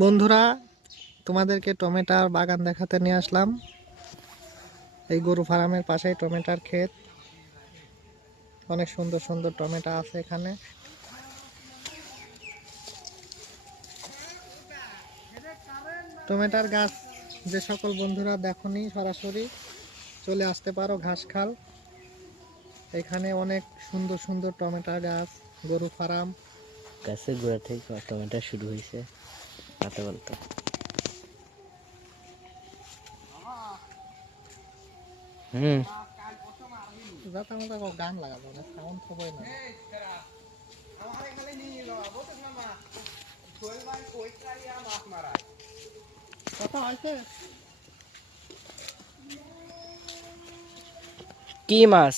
বন্ধুরা, তোমাদেরকে টমেটোর বাগান দেখাতে নিয়ে আসলাম। এই গরু ফার্মের পাশেই টমেটোর ক্ষেত। অনেক সুন্দর সুন্দর টমেটো আছে এখানে। টমেটোর গাছ যে সকল বন্ধুরা দেখনি সরাসরি চলে আসতে পারো ঘাসখাল। এখানে অনেক সুন্দর সুন্দর টমেটো গাছ, গরু ফার্ম। গাছের গোড়া থেকে টমেটো শুরু হয়েছে পাতা বলতে। গান লাগাবো না, সাউন্ড সবাই না। কথা হয়েছে। কি মাছ?